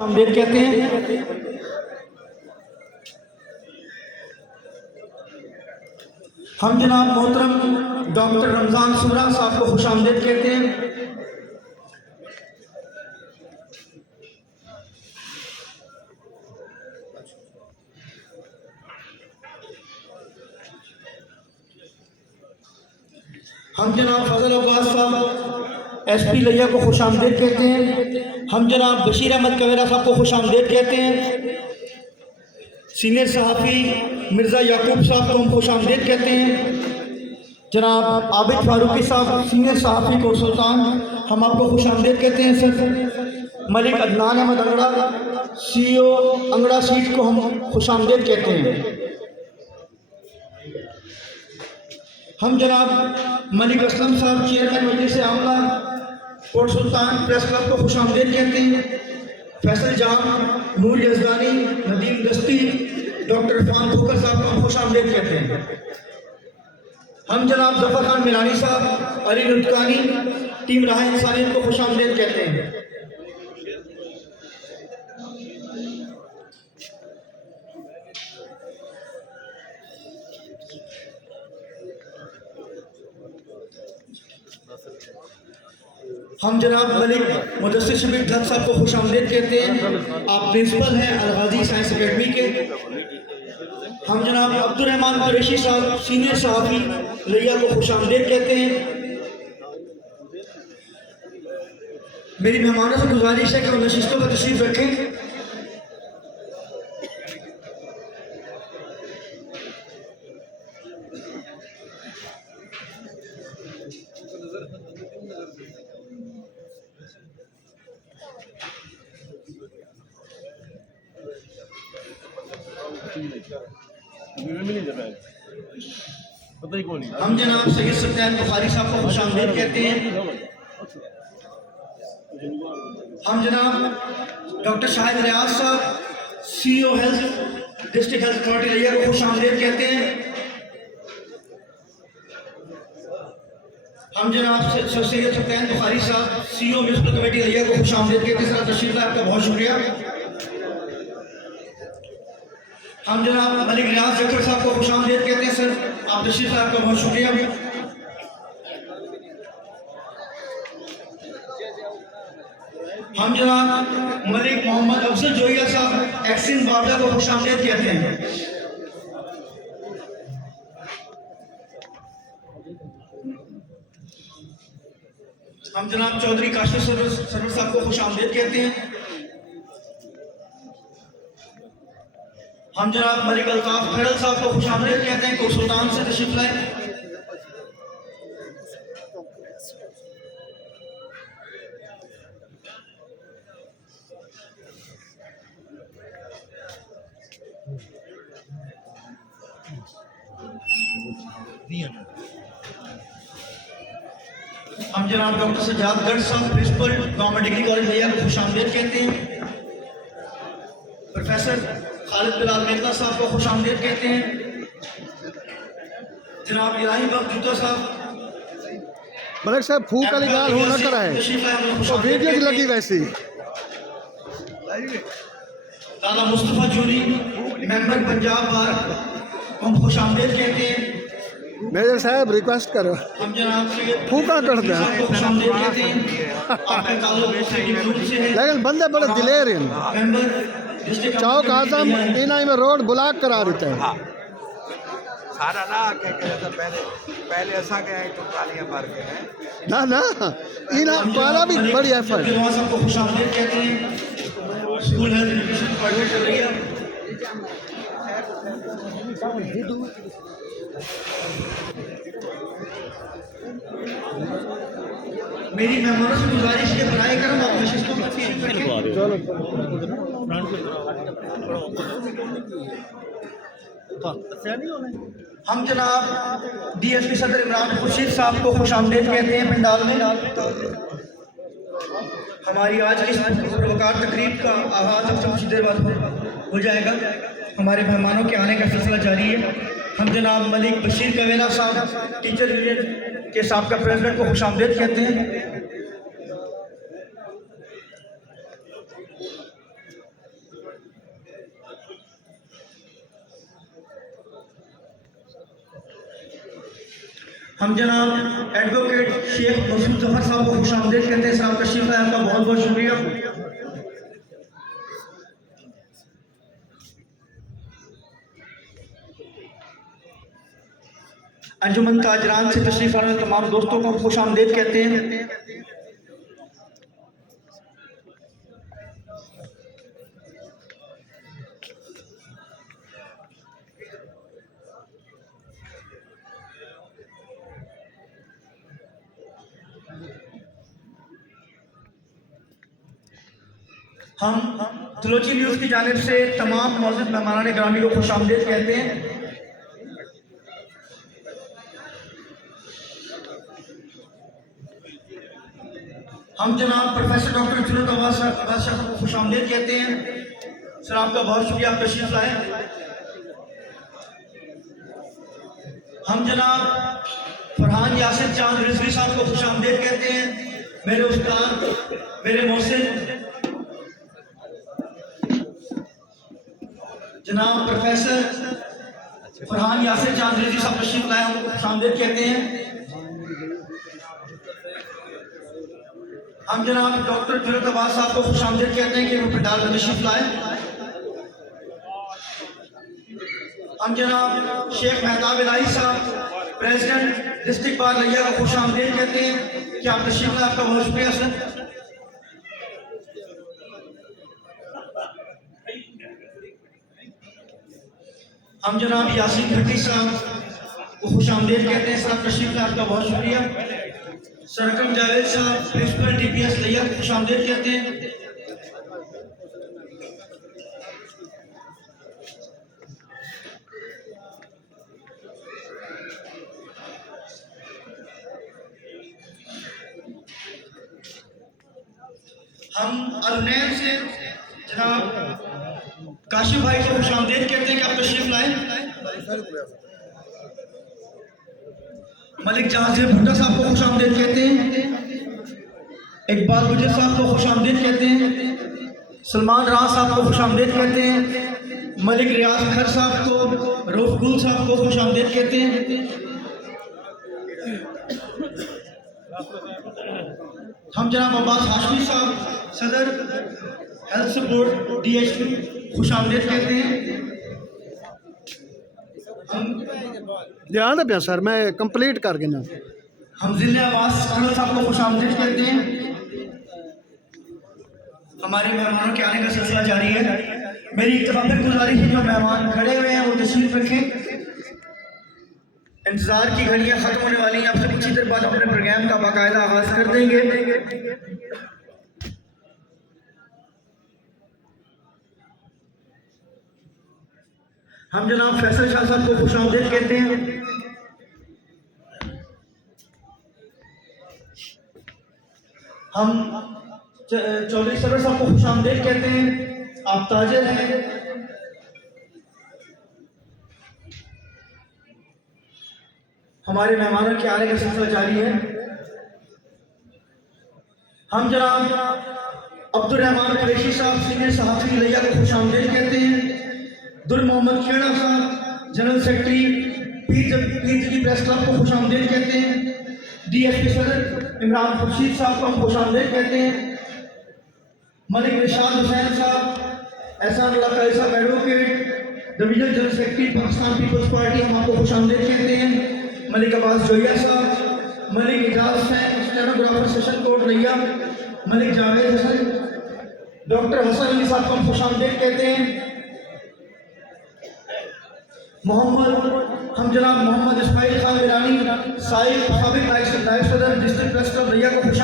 आमदेद कहते हैं। हम जनाब मोहतरम डॉक्टर रमज़ान सूरा साहब को खुश आमदेद कहते हैं। हम जनाब फजल अब्बास साहब SP लिया को खुश आमदेद कहते हैं। हम जनाब बशीर अहमद कवेरा साहब को खुश आमदेद कहते हैं। सीनियर सहाफ़ी मिर्ज़ा याकूब साहब को हम खुश आमदेद कहते हैं। जनाब आबिद फारूकी साहब सीनियर सहाफ़ी को सुल्तान, हम आपको खुश आमदेद कहते हैं sir. Malik Adnan Ahmed Angra CEO Angra seat को हम खुश आमदेद कहते हैं। हम जनाब मलिक असलम साहब चेयरमैन मजलिस आमला कोट सुल्तान प्रेस क्लब को खुश आमदेद कहते हैं। फैसल जाम, नूर यज़दानी, नदीम दस्ती, डॉक्टर इरफान खोकर साहब को हम खुश आमदेद कहते हैं। हम जनाब ज़फ़र खान मिलानी साहब, अली लुत्कानी, टीम राह इंसानियत को खुश आमदेद कहते हैं। हम जनाब मलिक मुदस्सिर शबीर धक साहब को खुश आमदेद कहते हैं। आप प्रिंसिपल हैं अलगाजी साइंस एकेडमी के। हम जनाब अब्दुर्रहमान कुरैशी साहब सीनियर सहाफ़ी लिया को खुश आमदेद कहते हैं। मेरी मेहमानों से गुजारिश है कि वो नशिस्तों पर तशरीफ़ रखें। हम जनाब सैयद सत्यान बुखारी साहब को खुश आमदेद कहते हैं। हम जनाब डॉक्टर शाहिद रियाज साहब CEO health district health authority लिया को खुश आमदेद कहते हैं। हम जनाब सैयद सत्यान बुखारी साहब CEO म्यूनिसिपल कमेटी लिया को खुश आमदेद कहते हैं। सर तशरीफ लाए, आपका बहुत शुक्रिया। हम जनाब मलिक रियाज जफर साहब को खुश आमदेद कहते हैं। सर आप तशरीफ लाए, आपका बहुत शुक्रिया। हम जनाब मलिक मोहम्मद अफजल जोइया साहब एक्सिन बाबला को खुश आमदेद कहते हैं। हम जनाब चौधरी काशिफ सरवर साहब को खुश आमदेद कहते हैं। हम जनाब मलिक अल्ताफ खैरल साहब को खुश आमदेद कहते हैं। कोट सुल्तान से तशरीफ लाए। हम जनाब डॉक्टर सज्जाद गर्ग साहब प्रिंसिपल गवर्नमेंट डिग्री कॉलेज लिया को खुश आमदेद कहते हैं। प्रोफेसर खालिद बिलाल मेहता साहब को खुश आमदेद कहते हैं। जनाब इलाही बख्श जूता साहब मलिक साहब फूक वाली गाल हो न कराए तो वीडियो की लगी वैसी। दादा मुस्तफ़ा जूरी मेंबर पंजाब बार हम खुश आमदेद कहते हैं। मेजर साहब रिक्वेस्ट करो, हम जनाब फूका कर दे खुश आमदेद कहते हैं। आपका ताल्लुक से है। लेकिन बंदे बड़े दिलेर हैं। मेंबर चौक आजम इना में रोड ब्लॉक करा देते हैं। सारा ना तो पहले ऐसा गया तो गालियां मार के हैं ना ना इना पारा भी बड़ी एफर्ट। सबको खुश आमदेद कहते हैं। स्कूल हेल्थ एजुकेशन डिपार्टमेंट चल रही है। मेरी मेहमानों से गुजारिश है बनाए कर आप नशिस्तों पर तशरीफ रखें। हम जनाब DSP सदर इमरान खुर्शीद साहब को खुश आमदेद कहते हैं पंडाल में। हमारी आज की वकार तकरीब का आगाज़ अब से कुछ देर बाद हो जाएगा। हमारे मेहमानों के आने का सिलसिला जारी है। हम जनाब मलिक बशीर कवेरा साहब टीचर यूनियन के साहब का प्रेसिडेंट को खुश आमदेद कहते हैं। हम जनाब एडवोकेट शेख मसूद जफर साहब को खुश आमदीद कहते हैं। सर आप तशरीफ लाए, आपका बहुत बहुत शुक्रिया। अंजुमन ताजरान से तशरीफ लाने वाले तमाम दोस्तों को खुश आमदीद कहते हैं। हम तलोची न्यूज़ की जानिब से तमाम मौजूद मेहमानान ग्रामी को खुश आमदीद कहते हैं। हम जनाब प्रोफेसर डॉक्टर जुनैद अब्बास साहब को खुश आमदीद कहते हैं। सर आपका बहुत शुक्रिया, आप तशरीफ लाए। हम जनाब फरहान यासिर चांद रिजवी साहब को खुश आमदीद कहते हैं। मेरे उस्ताद, मेरे मोहसिन जनाब प्रोफेसर फरहान यासिर चांद रिजवी साहब तशरीफ लाए, हम खुश आमदीद कहते हैं। हम जनाब डॉक्टर जुनैद अब्बास साहब को खुश आमदीद कहते हैं कि वो पंडाल में तशरीफ लाए। हम जनाब शेख मेहताब इलाही साहब प्रेसिडेंट डिस्ट्रिक्ट बार लिया को खुश आमदीद कहते हैं कि आप तशरीफ लाए, आपका बहुत शुक्रिया सर। हम जनाब यासीन भट्टी साहब को खुश आमदीद कहते हैं। सर आप तशरीफ लाए, आपका बहुत शुक्रिया। सरकम जावेद साहब प्रिंसिपल DPS लिया को खुश आमदीद कहते हैं। हम अलनैन से जनाब काशिफ भाई को खुश आमदीद कहते हैं कि आप तशरीफ लाए। मलिक जहांगीर भुट्टा साहब को खुश आमदीद कहते हैं। इकबाल गुजर साहब को खुश आमदीद कहते हैं। सलमान राज साहब को खुश आमदीद कहते हैं। मलिक रियाज खर साहब को, रूफ गुल साहब को खुश आमदीद कहते हैं। हम जनाब अब्बास हाशमी साहब सदर हेल्थ सपोर्ट DHP खुश आमदीद कहते हैं। ध्यान दे सर, मैं कंप्लीट कर गया। हम जिले आवास साहब को खुश आमदीद कहते हैं। हमारे मेहमानों के आने का सिलसिला जारी है। मेरी इत्तेफाक गुजारिश है, जो मेहमान खड़े हुए हैं वो तशरीफ रखें। इंतजार की घड़ियां खत्म होने वाली हैं। आपसे कुछ ही देर बाद अपने प्रोग्राम का बाकायदा आगाज कर देंगे। हम जनाब फैसल शाह साहब को खुश आमदीद कहते हैं। हम चौधरी सरवर साहब को खुश आमदीद कहते हैं। आप ताजिर हैं। हमारे मेहमानों के आने का सिलसिला जारी है। हम जनाब अब्दुर्रहमान कुरैशी साहब सीनियर सहाफ़ी लिया को खुश आमदीद कहते हैं। दुल मोहम्मद खेड़ा साहब जनरल सेक्रेटरी पीरजगी प्रेस क्लब को खुश आमदीद कहते हैं। DSP सदर इमरान खुर्शीद साहब को हम खुश आमदीद कहते हैं। मलिक निशाद हुसैन साहब एहसानुल्लाह कायद साहब advocate division general secretary Pakistan Peoples Party, हम आपको खुश आमदीद कहते हैं। मलिक अब्बास जोया साहब, Malik Ijaz Hussain stenographer session court लिया, मलिक जावेद हसन, डॉक्टर हसन अली साहब को हम खुश आमदीद कहते हैं। हम जनाब मोहम्मद इस्माइल खान ईरानी साहिब साबिक नायब सदर डिस्ट्रिक्ट प्रेस क्लब लिया को खुश